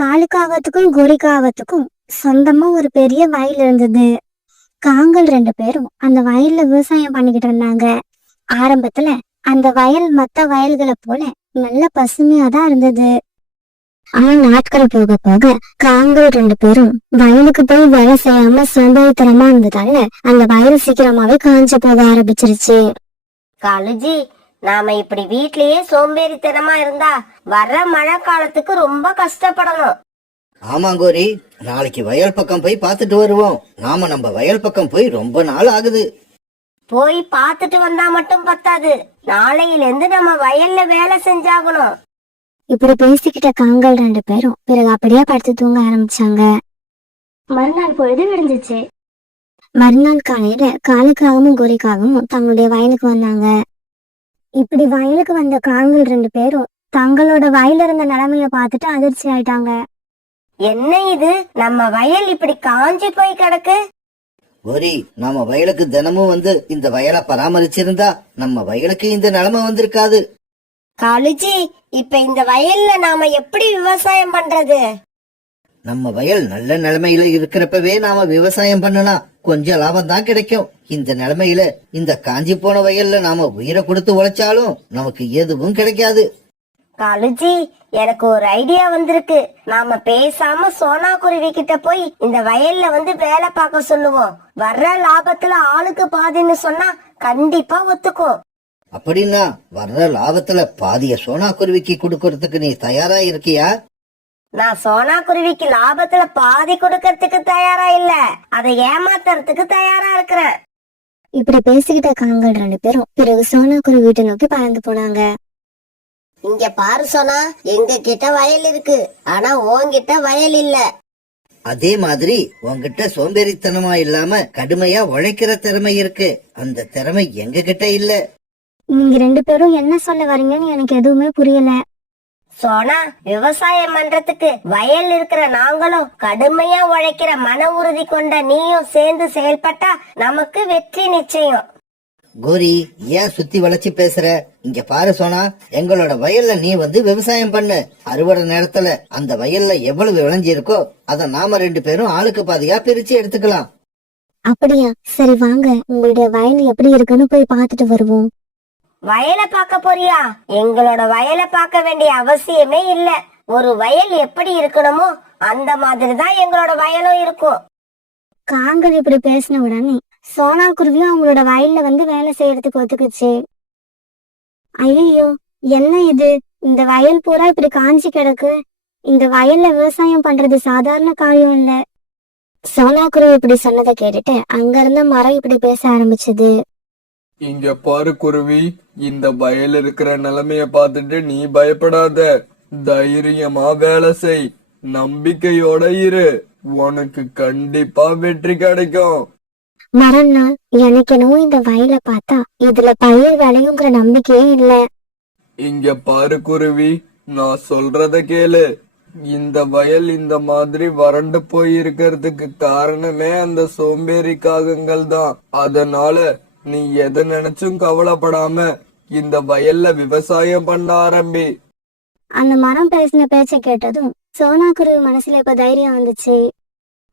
காலுக்காவத்துக்கும் கோரிக்காவத்துக்கும் சொந்தமா ஒரு பெரிய வயல் இருந்தது. காங்கள் 2 பேரும் அந்த வயல்ல விவசாயம் பண்ணிக்கிட்டு இருந்தாங்க. ஆரம்பத்துல அந்த வயல் மத்த வயல்களை போல நல்ல பசுமையா தான் இருந்தது. ஆனா நாட்கள் போக போக காங்கள் 2 பேரும் வயலுக்கு போய் வேலை செய்யாம சோம்பேறித்தனமா இருந்ததால அந்த வயல் சீக்கிரமாவே காஞ்சு போக ஆரம்பிச்சிருச்சு. காலுஜி, நாம இப்படி வீட்லயே சோம்பேறித்தனமா இருந்தா வர்ற மழை காலத்துக்கு ரொம்ப கஷ்டப்படணும். ஆமா கோரி, நாளைக்கு வயல் பக்கம் போய் பார்த்துட்டு வருவோம். நம்ம வயல் பக்கம் போய் ரொம்ப நாள் ஆகுது. போய் பார்த்துட்டு வந்தா மட்டும் பத்தாது, நாளையில இருந்து நம்ம வயல்ல வேலை செஞ்சாகணும். இப்படி பேசிக்கிட்ட காங்கள் 2 பேரும் பிறகு அப்படியே படுத்து தூங்க ஆரம்பிச்சாங்க. மறுநாள் பொழுது விடிஞ்சிச்சு. மறுநாள் காலையில காலுக்காகவும் கோரிக்காகவும் தங்களுடைய வயலுக்கு வந்தாங்க. இப்படி வயலுக்கு வந்த காங்கள் 2 பேரும் தங்களோட வயல்ல இருந்த நிலைமைய பார்த்துட்டு அதிர்ச்சி ஆயிட்டாங்க. என்ன இது, நம்ம வயல் இப்படி காஞ்சி போய் கிடக்கு? கோரி, நாம வயலுக்கு தினமும் வந்து இந்த வயலை பராமரிச்சிருந்தா நம்ம வயலுக்கு இந்த நிலைமை வந்திருக்காது. காலுஜி, இப்ப இந்த வயல்ல நாம எப்படி விவசாயம் பண்றது? நம்ம வயல் நல்ல நிலைமையில இருக்கிறப்பவே நாம விவசாயம் பண்ணனா கொஞ்சம் லாபம் தான் கிடைக்கும். இந்த நிலைமையில இந்த காஞ்சி போன வயல்ல நாம உயிரை கொடுத்து உழைச்சாலும் நமக்கு எதுவும் கிடைக்காது. காலுஜி, எனக்கு ஒரு ஐடியா வந்திருக்கு. நாம பேசாம சோனா குருவி கிட்ட போய் இந்த வயல்ல வந்து வேலை பார்க்க சொல்லுவோம். வர்ற லாபத்துல ஆளுக்கு பாதின்னு சொன்னா கண்டிப்பா ஒத்துக்கும். அப்படின்னா வர்ற லாபத்துல பாதிய சோனா குருவிக்கு கொடுக்கறதுக்கு நீ தயாரா இருக்கியா? நான் சோனா குருவிக்கு லாபத்துல பாதி கொடுக்கறதுக்கு தயாரா இல்ல, அதை ஏமாத்துறதுக்கு தயாரா இருக்கிறேன். இப்படி பேசிக்கிட்ட காங்கள் 2 பேரும் பிறகு சோனா குருவி வீட்டை நோக்கி பறந்து போனாங்க. இங்க பாரு சோனா, எங்க கிட்ட வயல் இருக்கு, ஆனா உன்கிட்ட வயல் இல்ல. அதே மாதிரி உன்கிட்ட சோம்பேறித்தனமா இல்லாம கடுமையா உழைக்கிற திறமை இருக்கு. அந்த திறமை எங்க கிட்ட இல்ல. நீங்க 2 பேரும் என்ன சொல்ல வரீங்கன்னு எனக்கு எதுவுமே புரியல. சோனா, விவசாயம் பண்றதுக்கு வயல் இருக்கிற நாங்களும் கடுமையா உழைக்கிற மன உறுதி கொண்ட நீயும் சேர்ந்து செயல்பட்டா நமக்கு வெற்றி நிச்சயம். கோரி, ஏன் சுத்தி வளைச்சு பேசுற? இங்க பாரு சோனா, எங்களோட வயல்ல நீ வந்து விவசாயம் பண்ணு. அறுவடை நேரத்துல அந்த வயல்ல எவ்வளவு விளைஞ்சி இருக்கோ அத நாம 2 பேரும் ஆளுக்கு பாதியா பிரிச்சு எடுத்துக்கலாம். அப்படியா? சரி வாங்க, உங்களுடைய வயல் எப்படி இருக்குன்னு போய் பார்த்துட்டு வருவோம். வயலை பார்க்க போறியா? எங்களோட வயலை பார்க்க வேண்டிய அவசியமே இல்ல. ஒரு வயல் எப்படி இருக்கணுமோ அந்த மாதிரிதான் எங்களோட வயலும் இருக்கும். காங்கள் இப்படி பேசின உடனே சோனா குருவியும் அவங்களோட வயல்ல வந்து வேலை செய்யறதுக்கு ஒத்துக்குச்சு. ஐயோ, என்ன இது, இந்த வயல் பூரா இப்படி காஞ்சி கிடக்கு. இந்த வயல்ல விவசாயம் பண்றது சாதாரண காரியம் இல்ல. சோனா குருவி இப்படி சொன்னதை கேட்டுட்டு அங்க இருந்த மரம் இப்படி பேச ஆரம்பிச்சது. இங்க பாரு குருவி, இந்த வயல் இருக்கிற நிலைமைய பார்த்துட்டு நீ பயப்படாத. தைரியமா வேலை செய், நம்பிக்கையோட இரு. உனக்கு கண்டிப்பா வெற்றி கிடைக்கும். மறுநாள் எனக்கு என்னவோ இந்த வயலை பார்த்தா இதுல பயிர் விளையுங்கிற நம்பிக்கையே இல்ல. இங்க பாரு குருவி, நான் சொல்றத கேளு. இந்த வயல் இந்த மாதிரி வறண்டு போய் இருக்கிறதுக்கு காரணமே அந்த சோம்பேறி காகங்கள் தான். அதனால நீ எதை நினைச்சும் கவலைப்படாம இந்த வயல்ல விவசாயம் பண்ண ஆரம்பி. அந்த மரம் பேசின பேச்ச கேட்டதும் சோனா குருவி மனசுல இப்ப தைரியம் வந்துச்சு.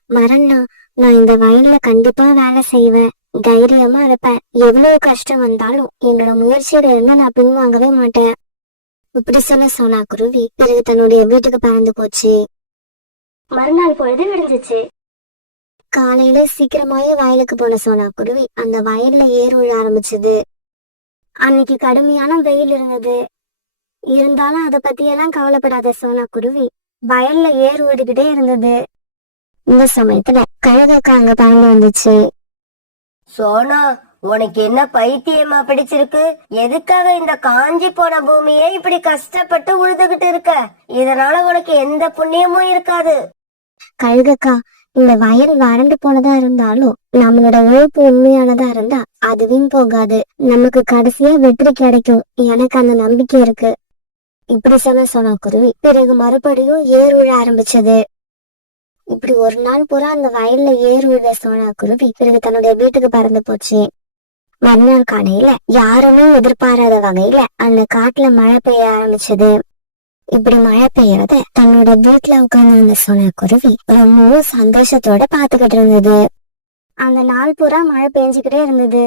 மரம்னா, நான் இந்த வயல்ல கண்டிப்பா வேலை செய்வேன், தைரியமா இருப்பேன். எவ்வளவு கஷ்டம் வந்தாலும் என்னோட முயற்சியில இருந்து நான் பின்வாங்கவே மாட்டேன். இப்படி சொன்ன சோனா குருவி பிறகு தன்னுடைய வீட்டுக்கு பறந்து போச்சு. மறுநாள் பொழுது விடிஞ்சிச்சு. காலையில சீக்கிரமாவே வயலுக்கு போன சோனா குருவி அந்த வயல்ல ஏர் உழ ஆரம்பிச்சது. அன்னைக்கு கடுமையான வெயில் இருந்தது. இருந்தாலும் அதை பத்தி எல்லாம் கவலைப்படாத சோனா குருவி வயல்ல ஏர் ஓடிக்கிட்டே இருந்தது. இந்த சமயத்துல கழுகக்கா அங்க பறந்து வந்துச்சு. சோனா, உனக்கு என்ன பைத்தியமா பிடிச்சிருக்கு? எதுக்காக இந்த காஞ்சி போன பூமியே இப்படி கஷ்டப்பட்டு உழுதுகிட்டு இருக்க? இதனால உனக்கு எந்த புண்ணியமும் இருக்காது. கழுகக்கா, இந்த வயல் வறண்டு போனதா இருந்தாலும் நம்மளோட உழைப்பு உண்மையானதா இருந்தா அதுவும் போகாது. நமக்கு கடைசியா வெற்றி கிடைக்கும். எனக்கு அந்த நம்பிக்கை இருக்கு. இப்படி சொன்ன சோனா குருவி பிறகு மறுபடியும் ஏர் உழ ஆரம்பிச்சது. இப்படி ஒரு நாள் பூரா அந்த வயல்ல ஏர் உழுத சோனா குருவி பிறகு தன்னுடைய வீட்டுக்கு பறந்து போச்சு. மறுநாள் காலையில யாருமே எதிர்பாராத வகையில அந்த காட்டுல மழை பெய்ய ஆரம்பிச்சது. இப்படி மழை பெய்யறத தன்னோட வீட்டுல உட்கார்ந்து அந்த சோனா குருவி ரொம்பவும் சந்தோஷத்தோட பாத்துக்கிட்டு இருந்தது. அந்த நாள் பூரா மழை பெஞ்சுக்கிட்டே இருந்தது.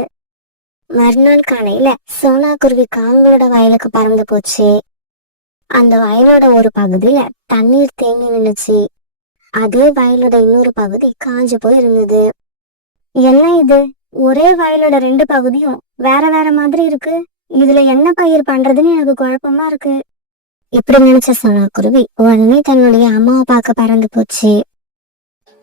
மறுநாள் காலையில சோனா குருவி காங்களோட வயலுக்கு பறந்து போச்சு. அந்த வயலோட ஒரு பகுதியில தண்ணீர் தேங்கி நின்னுச்சு. அதே வயலோட இன்னொரு பகுதி காஞ்சு போய் இருந்தது. என்ன இது, ஒரே வயலோட 2 பகுதியும் வேற வேற மாதிரி இருக்கு. இதுல என்ன பயிர் பண்றதுன்னு எனக்கு குழப்பமா இருக்கு. இப்படி நினைச்ச சோனா குருவி உடனே தன்னுடைய அம்மாவை பார்க்க பறந்து போச்சு.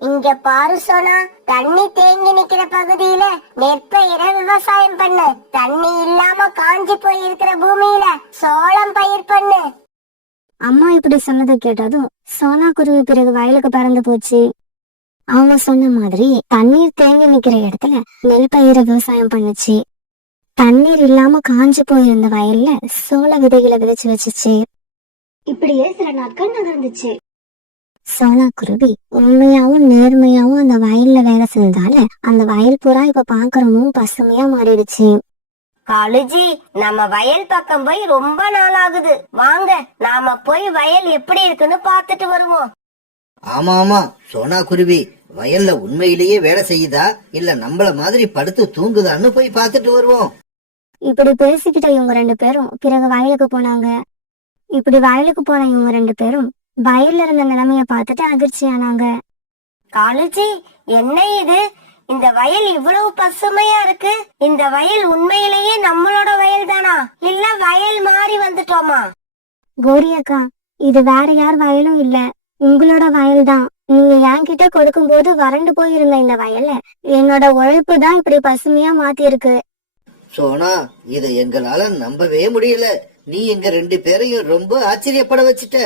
இங்க பாரு சோனா, தண்ணி தேங்கி நிக்கிற பகுதியில நெற்பயிர விவசாயம் பண்ணு. தண்ணி இல்லாம காஞ்சி போய் இருக்கிற பூமியில சோளம் பயிர் பண்ணு. அம்மா இப்படி சொன்னதை கேட்டதும் சோனா குருவி பிறகு வயலுக்கு பறந்து போச்சு. அவங்க சொன்ன மாதிரி தண்ணீர் தேங்கி நிக்கிற இடத்துல நெல் பயிரை விவசாயம் பண்ணுச்சு. தண்ணீர் இல்லாம காஞ்சு போயிருந்த வயல்ல சோள விதைகளை விதைச்சு வச்சுச்சு. இப்படியே சில நாட்கள் நகர்ந்துச்சு. சோனா குருவி உண்மையாவும் நேர்மையாவும் அந்த வயல்ல வேலை செஞ்சதால அந்த வயல் பூரா இப்ப பாக்குறமும் பசுமையா மாறிடுச்சு. காலுஜி, நம்ம வயல் பக்கம் போய் ரொம்ப நாள் ஆகுது. வாங்க நாம போய் வயல் எப்படி இருக்குன்னு பாத்துட்டு வருவோம். ஆமா ஆமா சோனா குருவி வயல்ல உண்மையிலேயே வேலை செய்யுதா இல்ல நம்மள மாதிரி படுத்து தூங்குதான்னு போய் பார்த்துட்டு வருவோம். இப்படி பேசிக்கிட்ட இவங்க 2 பேரும் பிறகு வயலுக்கு போனாங்க. இப்படி வயலுக்கு போன இவங்க 2 பேரும் வயல்ல இருந்த நிலைமைய பார்த்துட்டு அதிர்ச்சியானாங்க. காலுஜி, என்ன இது? இந்த வயல் இவ்வளவு பசுமையா இருக்கு. இந்த வயல் உண்மையிலேயே நம்மளோட வயல் தானா, இல்ல வயல் மாறி வந்துட்டோமா? கோரி அக்கா, இது வேற யார் வயலும் இல்ல, உங்களோட வயல் தான். நீங்க என்கிட்ட கொடுக்கும் போது வறண்டு போயிருந்த இந்த வயல்ல என்னோட உழைப்பு தான் இப்படி பசுமையா மாத்தி இருக்கு. சோனா, இதை எங்களால நம்பவே முடியல. நீ எங்க 2 பேரையும் ரொம்ப ஆச்சரியப்பட வச்சுட்ட.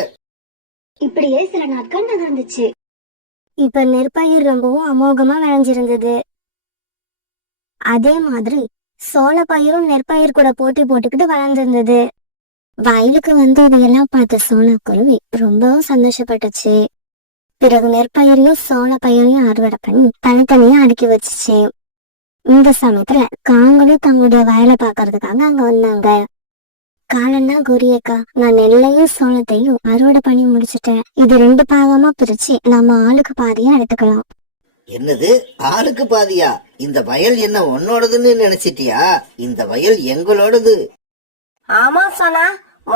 இப்படியே சில நாட்கள் நகர்ந்துச்சு. இப்ப நெற்பயிர் ரொம்பவும் அமோகமா விளைஞ்சிருந்தது. அதே மாதிரி சோள பயிரும் நெற்பயிர் கூட போட்டி போட்டுக்கிட்டு வளர்ந்திருந்தது. வயலுக்கு வந்து இதையெல்லாம் பார்த்த சோனா குருவி ரொம்பவும் சந்தோஷப்பட்டுச்சு. பிறகு நெற்பயிரையும் சோள பயிரையும் அறுவடை பண்ணி தனித்தனியா அடுக்கி வச்சுச்சு. இந்த சமயத்துல காங்களும் தங்களுடைய வயலை பாக்குறதுக்காக அங்க வந்தாங்க. காலன்னா கோரியக்கா, நான் நெல்லையும் சோளத்தையும் அறுவடை பண்ணி முடிச்சுட்டேன். இது 2 பாகமா பிரிச்சு நம்ம ஆளுக்கு பாதியா எடுத்துக்கலாம். என்னது, ஆளுக்கு பாதியா? இந்த வயல் என்ன உன்னோடதுன்னு நினைச்சிட்டியா? இந்த வயல் எங்களோடது. ஆமா சோனா,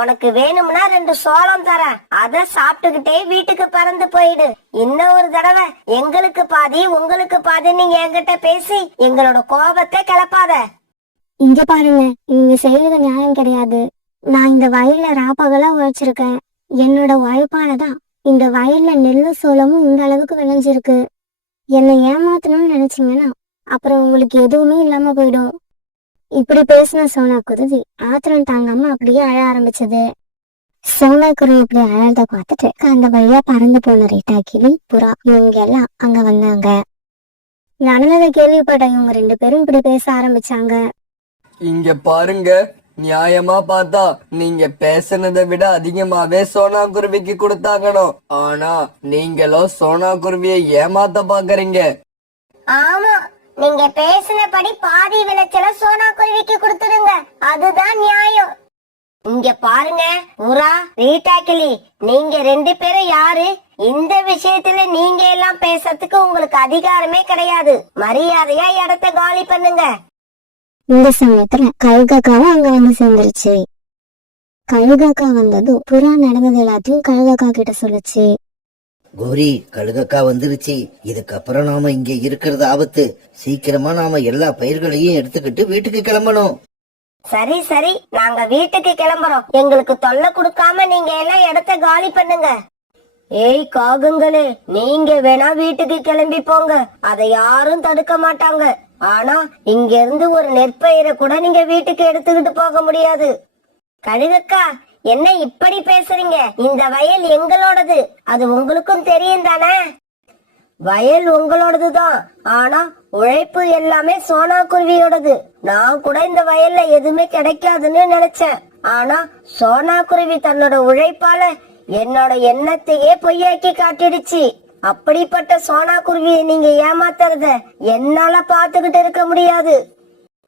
உனக்கு வேணும்னா 2 சோளம் தரேன். அத சாப்பிட்டுக்கிட்டே வீட்டுக்கு பறந்து போயிடு. இன்னும் ஒரு தடவை எங்களுக்கு பாதி உங்களுக்கு பாதின்னு என்கிட்ட பேசி எங்களோட கோபத்தை கிளப்பாத. இங்க பாருங்க, நீங்க செய்யறது நியாயம் கிடையாது. நான் இந்த வயல்ல ராப்பகலா உழைச்சிருக்கேன். என்னோட உழைப்பாலதான் இந்த வயல்ல நெல்லு சோளமும் இந்த அளவுக்கு விளைஞ்சிருக்கு. என்னை ஏமாத்தணும்னு நினைச்சீங்கன்னா அப்புறம் உங்களுக்கு எதுவுமே இல்லாம போயிடும். இப்படி பேசின சோனா குருவி ஆத்திரம் தாங்காம அப்படியே அழ ஆரம்பிச்சது. சோனா குருவி இப்படி அழறத பார்த்துட்டு அந்த வழியா பறந்து போன ரீட்டா, கிளி, புறா இவங்க எல்லாம் அங்க வந்தாங்க. நடந்ததை கேள்விப்பட்ட இவங்க 2 பேரும் இப்படி பேச ஆரம்பிச்சாங்க. இங்க பாருங்க, நியாயமா பார்த்தா நீங்க பேசுனதை விட அதிகமாவே சோனா குருவிக்கு கொடுத்தாங்கணும். ஆனா நீங்களும் சோனா குருவியை ஏமாத்த பாக்குறீங்க. ஆமா, நீங்க பேசினபடி பாதி விளைச்சல சோனா குருவிக்கு கொடுத்துருங்க. அதுதான் நியாயம். இங்க பாருங்க புறா, ரீட்டா, கிளி, நீங்க 2 பேரும் யாரு? இந்த விஷயத்துல நீங்க எல்லாம் பேசுறதுக்கு உங்களுக்கு அதிகாரமே கிடையாது. மரியாதையா இடத்த காலி பண்ணுங்க. இந்த சமயத்துல கழுகாக்காவும் அங்க வந்து சேர்ந்துருச்சு. கழுகாக்கா வந்ததும் புறா நடந்தது எல்லாத்தையும் கழுகாக்கா கிட்ட சொல்லுச்சு. கோரி, கழுகக்கா வந்துருச்சு. இதுக்கப்புறம் நாம இங்க இருக்கிறது ஆபத்து. சீக்கிரமா நாம எல்லா பயிர்களையும் எடுத்துக்கிட்டு வீட்டுக்கு கிளம்பணும். சரி சரி, நாங்க வீட்டுக்கு கிளம்புறோம். எங்களுக்கு தொல்லை கொடுக்காம நீங்க எல்லாம் இடத்த காலி பண்ணுங்க. ஏய் காகங்களே, நீங்க வேணா வீட்டுக்கு கிளம்பி போங்க, அதை யாரும் தடுக்க மாட்டாங்க. ஆனா இங்க இருந்து ஒரு நெற்பயிரை கூட நீங்க வீட்டுக்கு எடுத்துக்கிட்டு போக முடியாது. கழுகக்கா, என்ன இப்படி பேசுறீங்க? இந்த வயல் எங்களோடது, அது உங்களுக்கும் தெரியும் தானே? வயல் உங்களோடதுதான், ஆனா உழைப்பு எல்லாமே சோனா குருவியோடது. நான் கூட இந்த வயல்ல எதுவுமே கிடைக்காதுன்னு நினைச்சேன். ஆனா சோனா குருவி தன்னோட உழைப்பால என்னோட எண்ணத்தையே பொய்யாக்கி காட்டிடுச்சு. அப்படிப்பட்ட சோனா குருவியை நீங்க ஏமாத்துறத என்னால பாத்துக்கிட்டு இருக்க முடியாது.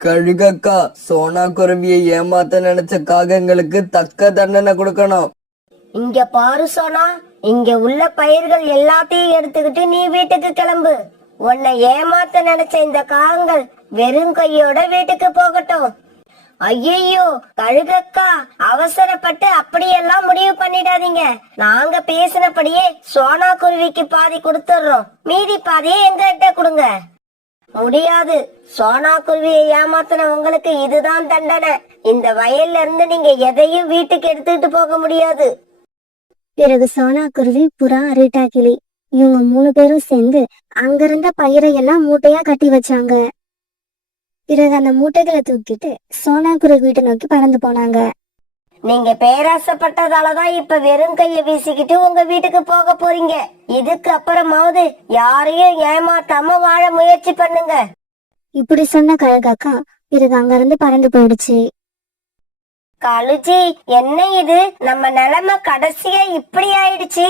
கழுகக்கா, சோனா குருவியை ஏமாத்த நினைச்ச காகங்களுக்கு தக்க தண்டனை கொடுக்கணும். இங்க பாரு சோனா, இங்க உள்ள பயிர்கள் எல்லாத்தையும் எடுத்துக்கிட்டு நீ வீட்டுக்கு கிளம்பு. உன்னை ஏமாத்த நினைச்ச இந்த காகங்கள் வெறும் கையோட வீட்டுக்கு போகட்டும். ஐயோ கழுகக்கா, அவசரப்பட்டு அப்படியெல்லாம் முடிவு பண்ணிடாதீங்க. நாங்க பேசினபடியே சோனா குருவிக்கு பாதி கொடுத்துடுறோம், மீதி பாதியை எங்ககிட்ட கொடுங்க. முடியாது, சோனா குருவியை ஏமாத்தின உங்களுக்கு இதுதான் தண்டனை. இந்த வயல்ல இருந்து நீங்க எதையும் வீட்டுக்கு எடுத்துக்கிட்டு போக முடியாது. பிறகு சோனா குருவி, புறா, ரீட்டா கிளி இவங்க 3 பேரும் சேர்ந்து அங்கிருந்த பயிரை எல்லாம் மூட்டையா கட்டி வச்சாங்க. பிறகு அந்த மூட்டைகளை தூக்கிட்டு சோனா குருவி வீட்டை நோக்கி பறந்து போனாங்க. நீங்க பேராசப்பட்டதாலதான் இப்ப வெறும் கைய வீசிக்கிட்டு உங்க வீட்டுக்கு போக போறீங்க. இதுக்கு அப்புறமாவது யாரையும் ஏமாத்தாம வாழ முயற்சி பண்ணுங்க. இப்படி சொன்ன கழுகாக்கா பிறகு அங்கிருந்து பறந்து போயிடுச்சு. காலுஜி, என்ன இது? நம்ம நிலைமை கடைசியா இப்படி ஆயிடுச்சு.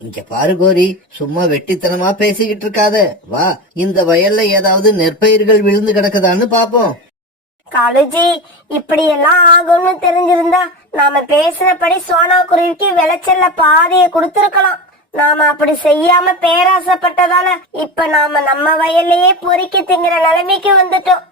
இங்க பாரு கோரி, சும்மா வெட்டித்தனமா பேசிக்கிட்டு இருக்காத. வா, இந்த வயல்ல ஏதாவது நெற்பயிர்கள் விழுந்து கிடக்குதான்னு பாப்போம். காலுஜி, இப்படி எல்லாம் ஆகும்னு தெரிஞ்சிருந்தா நாம பேசினபடி சோனா குருவிக்கு விளைச்சல்ல பாதிய கொடுத்திருக்கலாம். நாம அப்படி செய்யாம பேராசப்பட்டதால இப்ப நாம நம்ம வயல்லையே பொறுக்கி திங்கிற நிலைமைக்கு வந்துட்டோம்.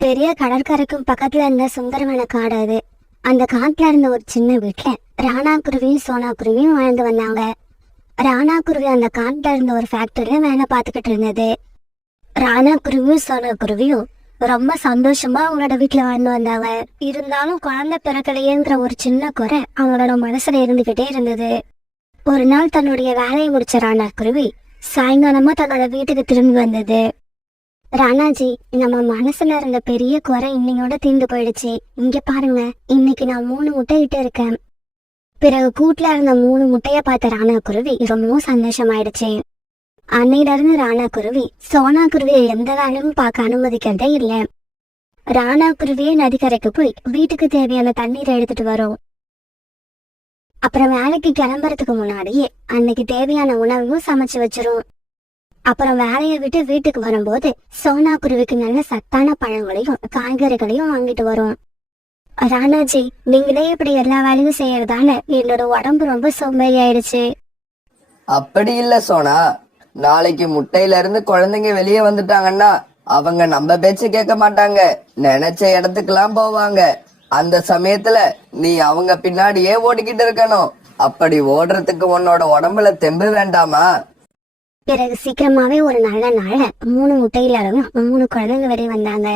பெரிய கடற்கரைக்கும் பக்கத்துல இருந்த சுந்தரவன காடு அது. அந்த காட்டுல இருந்த ஒரு சின்ன வீட்டுல ராணா குருவியும் சோனா குருவியும் வாழ்ந்து வந்தாங்க. ராணா குருவி அந்த காட்டுல இருந்த ஒரு ஃபேக்டரியில வேலை பார்த்துக்கிட்டு இருந்தது. ராணா குருவியும் சோனா குருவியும் ரொம்ப சந்தோஷமா அவங்களோட வீட்டுல வாழ்ந்து வந்தாங்க. இருந்தாலும் குழந்தை பிறக்கலையேங்கிற ஒரு சின்ன குறை அவங்களோட மனசுல இருந்துகிட்டே இருந்தது. ஒரு நாள் தன்னுடைய வேலையை முடிச்ச ராணா குருவி சாயங்காலமா தன்னோட வீட்டுக்கு திரும்பி வந்தது. ராணாஜி, நம்ம மனசுல இருந்த பெரிய குறை இன்னையோட தீர்ந்து போயிடுச்சு. இங்க பாருங்க, இன்னைக்கு நான் 3 முட்டை இட்டு இருக்கேன். பிறகு கூட்டுல இருந்த 3 முட்டைய பார்த்த ராணா குருவி ரொம்பவும் சந்தோஷமாயிடுச்சு. அன்னையில இருந்து ராணா குருவி சோனா குருவியை எந்த வேலையும் பார்க்க அனுமதிக்கிறதே இல்ல. ராணா குருவியே நதிக்கரைக்கு போய் வீட்டுக்கு தேவையான தண்ணீரை எடுத்துட்டு வரும். அப்புறம் வேலைக்கு கிளம்புறதுக்கு முன்னாடியே அன்னைக்கு தேவையான உணவையும் சமைச்சு வச்சிரும். அப்புறம் வேலையை விட்டு வீட்டுக்கு வரும்போது சோனா குருவிக்கு நல்ல சத்தான பழங்களையும் காய்கறிகளையும் வாங்கிட்டு வரும். ராணாஜி, நீங்களே இப்படி எல்லா வேலையும் செய்யறதால என்னோட உடம்பு ரொம்ப சோம்பேறி ஆயிடுச்சு. அப்படி இல்ல சோனா, நாளைக்கு முட்டையில இருந்து குழந்தைங்க வெளியே வந்துட்டாங்கன்னா அவங்க நம்ம பேச்சு கேட்க மாட்டாங்க, நினைச்ச இடத்துக்கெல்லாம் போவாங்க. அந்த சமயத்துல நீ அவங்க பின்னாடியே ஓடிக்கிட்டு இருக்கணும். அப்படி ஓடுறதுக்கு உன்னோட உடம்புல தெம்பு வேண்டாமா? பிறகு சீக்கிரமாவே ஒரு நல்ல நாள்ல 3 முட்டையில 3 குழந்தைங்க வெளியே வந்தாங்க.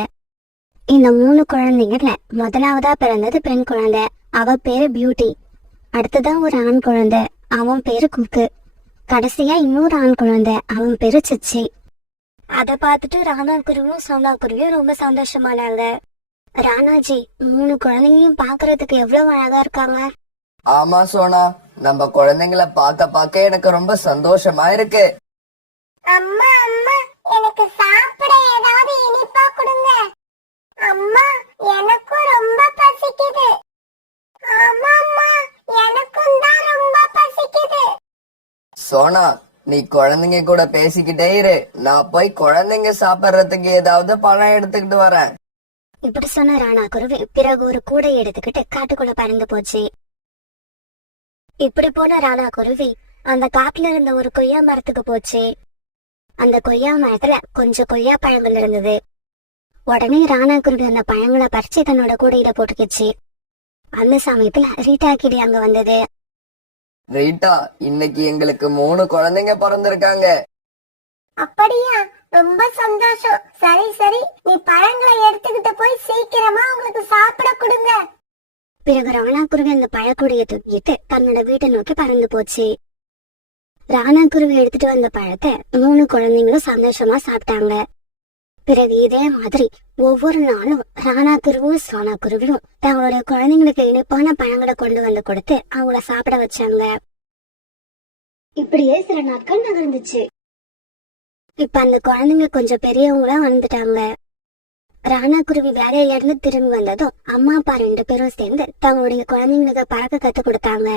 இந்த 3 குழந்தைங்கல முதலாவதா பிறந்தது பெண் குழந்தை, அவ பேரு பியூட்டி. அடுத்ததான் ஒரு ஆண் குழந்தை, அவன் பேரு குக்கு. கடைசியா இன்னொரு ஆண் குழந்தை, அவன் பேரு சிச்சி. அத பார்த்துட்டு ராணா குருவியும் சோனா குருவியும் ரொம்ப சந்தோஷமானாங்க. ராணாஜி, 3 குழந்தைங்களையும் பாக்குறதுக்கு எவ்வளவு அழகா இருக்காங்க. ஆமா சோனா, நம்ம குழந்தைங்கள பார்க்க எனக்கு ரொம்ப சந்தோஷமா இருக்கு. அம்மா அம்மா, எனக்கு சாப்பிட ஏதாவது இனிப்பா கொடுங்க. அம்மா, எனக்கும் ரொம்ப பசிக்குது. ஆமா அம்மா, எனக்கும் தான் ரொம்ப பசிக்குது. சோனா, நீ குழந்தைங்க கூட பேசிக்கிட்டே இரு, நான் போய் குழந்தைங்க சாப்பிடறதுக்கு ஏதாவது பழம் எடுத்துக்கிட்டு வரேன். இப்படி சொன்ன ராணா குருவி பிறகு ஒரு கூடை எடுத்துக்கிட்டு காட்டுக்குள்ள பறந்து போச்சு. இப்படி போன ராணா குருவி அந்த காட்டுல இருந்த ஒரு கொய்யா மரத்துக்கு போச்சு. அந்த கொய்யா மரத்துல கொஞ்சம் கொய்யா பழங்கள் இருந்தது. உடனே ராணா குருவி அந்த பழங்களை பறிச்சு தன்னோட கூடையில போட்டுக்கிச்சு. அந்த சமயத்துல ரீட்டா கிளி அங்க வந்தது. ரீட்டா, இன்னைக்கு எங்களுக்கு 3 குழந்தைங்க பிறந்திருக்காங்க. அப்படியா? ரொம்ப சந்தோஷம். சரி சரி, நீ பழங்களை எடுத்துக்கிட்டு போய் சீக்கிரமா உங்களுக்கு சாப்பிட கொடுங்க. பிறகு ராணா குருவி அந்த பழக்கூடைய தூக்கிட்டு தன்னோட வீட்டை நோக்கி பறந்து போச்சு. ராணா குருவி எடுத்துட்டு வந்த பழத்தை 3 குழந்தைங்களும் சந்தோஷமா சாப்பிட்டாங்க. பிறகு இதே மாதிரி ஒவ்வொரு நாளும் ராணா குருவியும் சோனா குருவியும் தங்களுடைய குழந்தைங்களுக்கு இனிப்பான பழங்களை கொண்டு வந்து கொடுத்து அவங்கள சாப்பிட வச்சாங்க. இப்படியே சில நாட்கள் நகர்ந்துச்சு. இப்ப அந்த குழந்தைங்க கொஞ்சம் பெரியவங்களா வந்துட்டாங்க. ராணா குருவி வேலையில இருந்து திரும்பி வந்ததும் அம்மா அப்பா 2 பேரும் சேர்ந்து தங்களுடைய குழந்தைங்களுக்கு பறக்க கத்து கொடுத்தாங்க.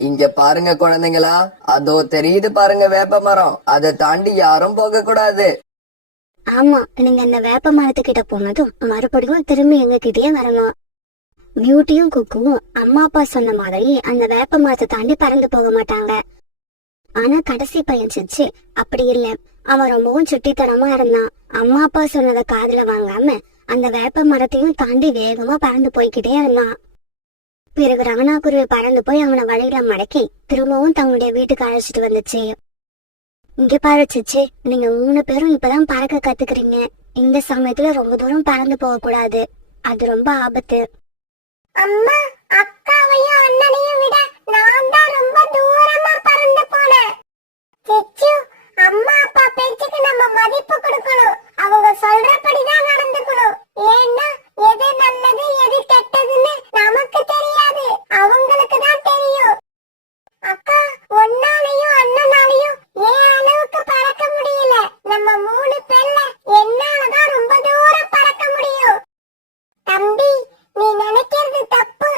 இங்க பாருங்க குழந்தைங்களா, அதோ தெரியுது பாருங்க வேப்ப மரம், அதை தாண்டி யாரும் போக கூடாது. ஆமா, நீங்க அந்த வேப்ப மரத்துக்கிட்ட போனதும் மறுபடியும் திரும்பி எங்க கிட்டயே வரணும். பியூட்டியும் குக்குவும் அம்மா அப்பா சொன்ன மாதிரி அந்த வேப்ப மரத்தை தாண்டி பறந்து போக மாட்டாங்க. ஆனா கடைசி பையன் சிச்சு அப்படி இல்ல. அவன் ரொம்பவும் சுட்டித்தனமா இருந்தான். அம்மா அப்பா சொன்னதை காதுல வாங்காம அந்த வேப்ப மரத்தையும் தாண்டி வேகமா பறந்து போய்கிட்டே இருந்தான். பிறகு ராணாக்குருவி பறந்து போய் அவனை வழியில மடக்கி திரும்பவும் தங்களுடைய வீட்டுக்கு அழைச்சிட்டு வந்துச்சு. இங்க பாரு சிச்சு, நீங்க 3 பேரும் இப்பதான் பறக்க கத்துக்கிறீங்க. இந்த சமயத்துல ரொம்ப தூரம் பறந்து போக கூடாது, அது ரொம்ப ஆபத்து. அம்மா, அக்காவையும் அண்ணனையும் விட நான் தான் ரொம்ப தூரமா பறந்து போனேன். சிச்சு, அம்மா அப்பா பேச்சுக்கு நம்ம மதிப்பு கொடுக்கணும். அவங்க சொல்றபடிதான் நடந்துக்கணும். ஏன்னா எது நல்லது எது கெட்டதுன்னு நமக்கு தெரியாது, அவங்களுக்கு தான் தெரியும். அக்கா, ஒன்னாலையும் அண்ணனாலையும் ஏன் அளவுக்கு பறக்க முடியல. நம்ம 3 பேர்ல என்னாலதான் ரொம்ப தூரம் பறக்க முடியும். தம்பி, நீ நினைக்கிறது தப்பு.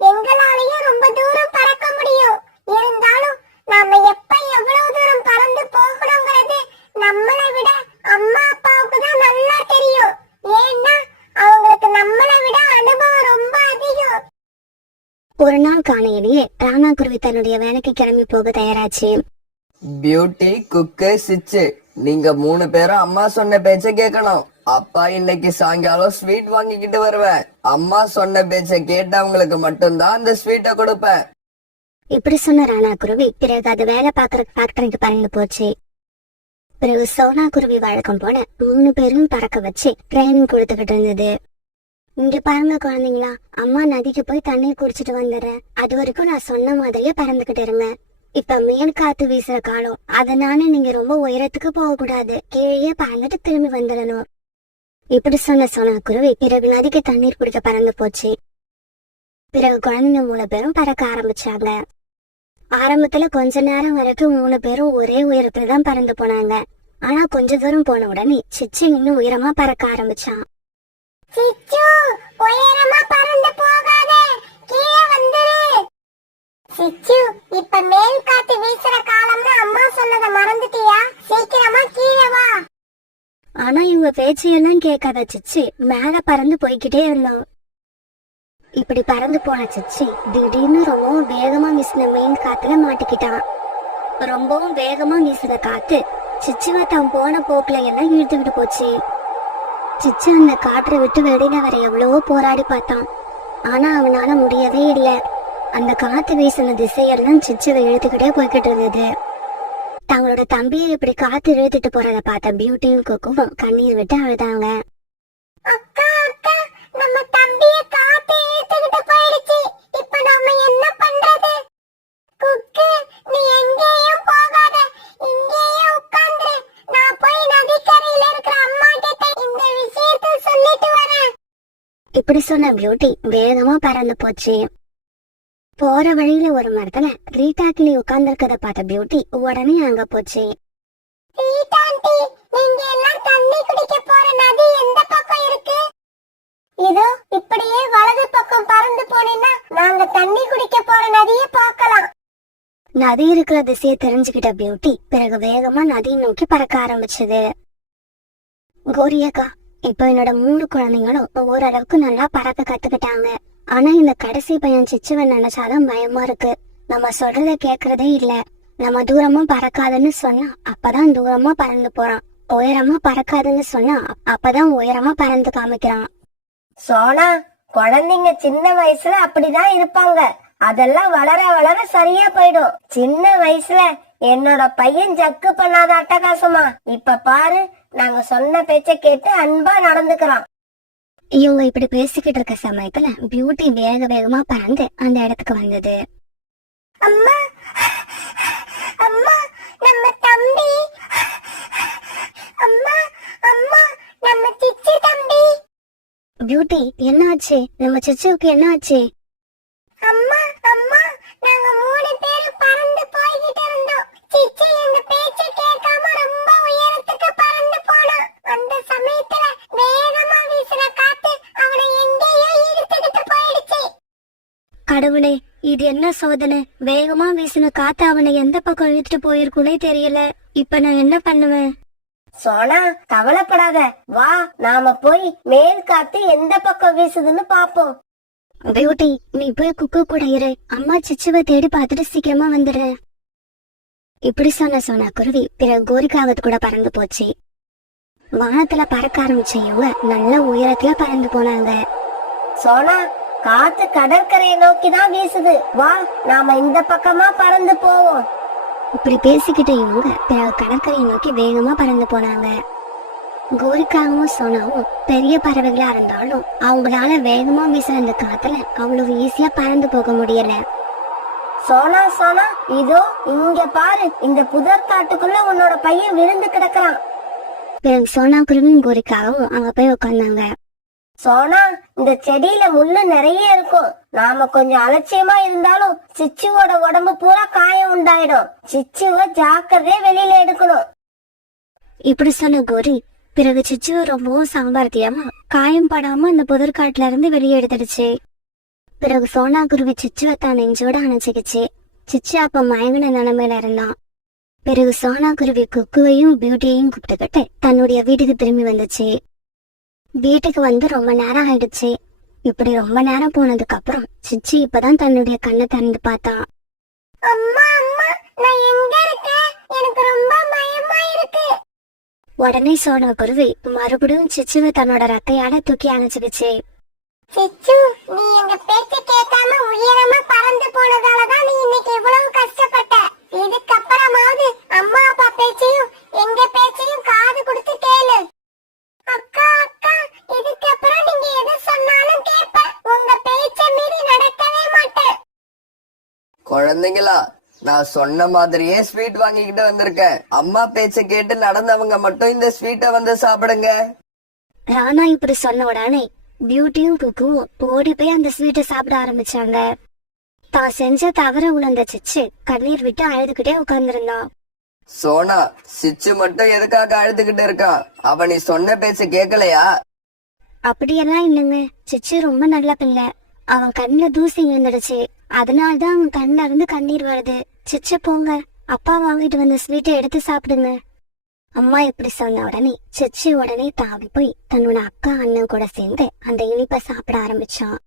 எங்களாலையும் ரொம்ப தூரம் பறக்க முடியும். இருந்தாலும் நாம எப்ப எவ்வளவு தூரம் பறந்து போகணுங்கிறது நம்மளை விட அம்மா அப்பாவுக்கு தான் நல்லா தெரியும். ஏன்னா அவங்களுக்கு நம்மளை விட அனுபவம் ரொம்ப அதிகம். ஒரு நாள் காலையிலேயே ராணாக்குருவி தன்னுடைய வேலைக்கு கிளம்பி போக தயாராச்சு. பியூட்டி, குக்கு, சிச்சு, நீங்க 3 பேரும் அம்மா சொன்ன பேச்ச கேட்கணும். அப்பா இன்னைக்கு சாயங்காலம் ஸ்வீட் வாங்கிக்கிட்டு வருவேன். அம்மா சொன்ன பேச்ச கேட்டவங்களுக்கு மட்டும்தான் அந்த ஸ்வீட்டை கொடுப்பேன். இப்படி சொன்ன ராணாக்குருவி பிறகு அது வேலை பார்க்கற ஃபேக்டரிக்கு பறந்து போச்சு. பிறகு சோனாக்குருவி வழக்கம் போல 3 பேரும் பறக்க வச்சு ட்ரைனிங் கொடுத்துக்கிட்டு இருந்தது. இங்க பாருங்க குழந்தைங்களா, அம்மா நதிக்கு போய் தண்ணீர் குடிச்சிட்டு வந்துடுறேன். அது வரைக்கும் நான் சொன்ன மாதிரியே பறந்துகிட்டு இருங்க. இப்ப மேல் காத்து வீசுற காலம், அதனால நீங்க ரொம்ப உயரத்துக்கு போக கூடாது, கீழே பறந்துட்டு திரும்பி வந்துடணும். இப்படி சொன்ன சோனாக்குருவி பிறகு நதிக்கு தண்ணீர் குடிக்க பறந்து போச்சு. பிறகு குழந்தைங்க 3 பேரும் பறக்க ஆரம்பிச்சாங்க. ஆரம்பத்துல கொஞ்ச நேரம் வரைக்கும் 3 பேரும் ஒரே உயரத்துல தான் பறந்து போனாங்க. ஆனா கொஞ்ச தூரம் போன உடனே சிச்சு இன்னும் உயரமா பறக்க ஆரம்பிச்சான். சிச்சு, உயரமா பறந்து போகாதே, கீழே வந்துரு. சிச்சு, இப்ப மேல் காத்து வீசுற காலம்னு அம்மா சொன்னதை மறந்துட்டியா? சீக்கிரமா கீழே வா. ஆனா இவங்க பேச்சையெல்லாம் கேட்காத சிச்சு மேல பறந்து போய்கிட்டே இருந்தான். இப்படி பறந்து போன சிச்சு திடீர்னு ரொம்பவும் வேகமா வீசின மெயின் காத்துல மாட்டிக்கிட்டான். ரொம்பவும் வேகமா வீசுற காத்து சிச்சுவை தான் போன போக்குல எல்லாம் இழுத்துக்கிட்டு போச்சு. சிச்சு அந்த காற்றை விட்டு வெளியில வர எவ்வளவோ போராடி பார்த்தான். ஆனா அவனால முடியவே இல்லை. அந்த காத்து வீசின திசையெல்லாம் சிச்சுவை இழுத்துக்கிட்டே போய்கிட்டு இருந்தது. தங்களோட தம்பியை இப்படி காத்து இழுத்துட்டு போறத பார்த்த பியூட்டியும் குக்கும் கண்ணீர் விட்டு அழுதாங்க. அக்கா, அக்கா, நம்ம தம்பிய காத்து இழுத்துக்கிட்டு போயிடுச்சு. இப்ப நாம என்ன பண்றது? குக்கு, நீ எங்கேயும் போகாத, இங்கேயே உட்கார்ந்து. நான் போய் நதிக்கரையில இருக்கிற அம்மா கிட்ட இந்த விஷயத்தை சொல்லிட்டு வரேன். இப்படி சொன்ன பியூட்டி வேகமா பறந்து போச்சு. போற வழியில ஒரு மரத்துல ரீட்டா கிளி உட்கார்ந்துருக்கத பார்த்த பியூட்டி உடனே அங்க போச்சு. ரீட்டா ஆண்டி, நீங்க எல்லாம் தண்ணி குடிக்க போற நதி எந்த பக்கம் இருக்கு? இதோ இப்படியே வலது பக்கம் பறந்து போனீங்கன்னா நாங்க தண்ணி குடிக்க போற நதியை பார்க்கலாம். நதி இருக்கிற திசையை தெரிஞ்சுக்கிட்ட பியூட்டி பிறகு வேகமா நதியை நோக்கி பறக்க ஆரம்பிச்சது. கோரியக்கா, இப்ப என்னோட 3 குழந்தைங்களும் ஓரளவுக்கு நல்லா பறக்க கத்துக்கிட்டாங்க. ஆனா இந்த கடைசி பையன் சிச்சுவை நினைச்சாதான் பயமா இருக்கு. நம்ம சொல்றத கேக்குறதே இல்ல. நம்ம தூரமா பறக்காதுன்னு சொன்னா அப்பதான் தூரமா பறந்து போறான். உயரமா பறக்காதுன்னு சொன்னா அப்பதான் உயரமா பறந்து காமிக்கிறான். சோனா, குழந்தைங்க சின்ன வயசுல அப்படிதான் இருப்பாங்க. அதெல்லாம் வளர வளர சரியா போயிடும். சின்ன வயசுல என்னோட பையன் ஜக்கு பண்ணாத அட்டகாசமா. இப்ப பாரு, நாங்க சொன்ன பேச்ச கேட்டு அன்பா நடந்துக்கிறான். இவங்க இப்படி பேசிக்கிட்டு இருக்க சமயத்துல பியூட்டி வேக வேகமா பறந்து அந்த இடத்துக்கு வந்தது. அம்மா, அம்மா, நம்ம தம்பி. அம்மா, அம்மா, நம்ம சிச்சு தம்பி. பியூட்டி, என்னாச்சு? நம்ம சிச்சுவுக்கு என்னாச்சு? அம்மா, அம்மா, நாங்க 3 பேரும் பறந்து போய்கிட்டு இருந்தோம். சிச்சு எங்க பேச்ச கேட்காம ரொம்ப உயரத்துக்கு பறந்து போனான். அந்த சமயத்துல வேகமா வீசுற காத்து அவனை எங்கேயோ இழுத்துக்கிட்டு போயிடுச்சு. கடவுளே, இது என்ன சோதனை? வேகமா வீசின காத்து அவனை எந்த பக்கம் இழுத்துட்டு போயிருக்குனே தெரியல. இப்ப நான் என்ன பண்ணுவேன்? சோனா கவலைப்படாத, வா நாம போய் மேல் காத்து எந்த பக்கம் வீசுதுன்னு பாப்போம். பியூட்டி, நீ போய் குக்கு கூட இரு. அம்மா சிச்சுவை தேடி பார்த்துட்டு சீக்கிரமா வந்துடு. இப்படி சொன்ன சோனா குருவி பிறகு கோரிக்காகத்து கூட பறந்து போச்சு. வானத்துல பறக்க ஆரம்பிச்ச இவங்க நல்ல உயரத்துல பறந்து போனாங்க. சோனா, காத்து கடற்கரையை நோக்கி தான் வீசுது, வா நாம இந்த பக்கமா பறந்து போவோம். இப்படி பேசிக்கிட்டு இவங்க பிறகு கடற்கரையை நோக்கி வேகமா பறந்து போனாங்க. கோரிக்காவும் சோனாவும் பெரிய பறவைகளா இருந்தாலும் அவங்களால வேகமா வீசுற அந்த காத்துல அவ்வளவு ஈஸியா பறந்து போக முடியல. சோனா சோனா, இதோ இங்க பாரு, இந்த புதர் காட்டுக்குள்ள உன்னோட பையன் விழுந்து கிடக்குறான். பிறகு சோனா குருவியும் கோரிக்காவும் அங்க போய் உட்கார்ந்தாங்க. சோனா, இந்த செடியில முள்ளு நிறைய இருக்கும். நாம கொஞ்சம் அலட்சியமா இருந்தாலும் சிச்சுவோட உடம்பு பூரா காயம் உண்டாயிடும். சிச்சுவ ஜாக்கிரதையா வெளியில எடுக்கணும். இப்படி சொன்ன கோரி பிறகு சிச்சுவை ரொம்பவும் சாமர்த்தியமா காயம் படாம அந்த புதற்காட்டுல இருந்து வெளியே எடுத்துடுச்சு. பிறகு சோனா குருவி சிச்சுவை தான் நெஞ்சோட அணைச்சிக்கிச்சு. சிச்சு அப்ப மயங்கின நிலைமையில இருந்தான். பிறகு சோனா குருவி குக்குவையும் பியூட்டியையும் கூப்பிட்டுக்கிட்டு தன்னுடைய வீட்டுக்கு திரும்பி வந்துச்சு. வீட்டுக்கு வந்து ரொம்ப நேரம் ஆயிடுச்சு. இப்படி ரொம்ப நேரம் போனதுக்கு அப்புறம் சிச்சு இப்பதான் தன்னுடைய கண்ணை திறந்து பார்த்தான். அம்மா அம்மா, நான் எங்க இருக்கேன்? எனக்கு ரொம்ப பயமா இருக்கு. உடனே சோனா குருவி மறுபடியும் சிச்சுவை தன்னோட ரக்கையால தூக்கி அணைச்சுக்கிச்சு. சிச்சு, நீ எங்க பேச்ச கேட்காம உயரமா பறந்து போனதாலதான் நீ இன்னைக்கு இவ்வளவு கஷ்டப்பட்ட. இதுக்கப்புறமாவது அம்மா அப்பா பேச்சையும் எங்க பேச்சையும் காது கொடுத்து கேளு. அக்கா அக்கா, இதுக்கப்புறம் நீங்க எது சொன்னாலும் கேட்பேன். உங்க பேச்ச மீறி நடக்கவே மாட்டேன். குழந்தைங்களா, நான் சொன்ன மாதிரியே ஸ்வீட் வாங்கிக்கிட்டு வந்திருக்கேன். அம்மா பேச்ச கேட்டு நடந்தவங்க மட்டும் இந்த ஸ்வீட்டை வந்து சாப்பிடுங்க. ராணா இப்படி சொன்ன உடனே பியூட்டியும் குக்குவும் ஓடி போய் அந்த ஸ்வீட்டை சாப்பிட ஆரம்பிச்சாங்க. தான் செஞ்ச தவற உணர்ந்த சிச்சு கண்ணீர் விட்டு அழுதுகிட்டே உட்கார்ந்திருந்தான். சோனா, சிச்சு மட்டும் எதுக்காக அழுதுகிட்டு இருக்கான்? அவ நீ சொன்ன பேச்ச கேட்கலையா? அப்படியெல்லாம் இல்லைங்க, சிச்சு ரொம்ப நல்ல பிள்ளை. அவன் கண்ணுல தூசி விழுந்துடுச்சு, அதனாலதான் அவன் கண்ணுல இருந்து கண்ணீர் வருது. சிச்சு போங்க, அப்பா வாங்கிட்டு வந்த ஸ்வீட்டை எடுத்து சாப்பிடுங்க. அம்மா இப்படி சொன்ன உடனே சிச்சு உடனே தாவி போய் தன்னோட அக்கா அண்ணன் கூட சேர்ந்து அந்த இனிப்பை சாப்பிட ஆரம்பிச்சான்.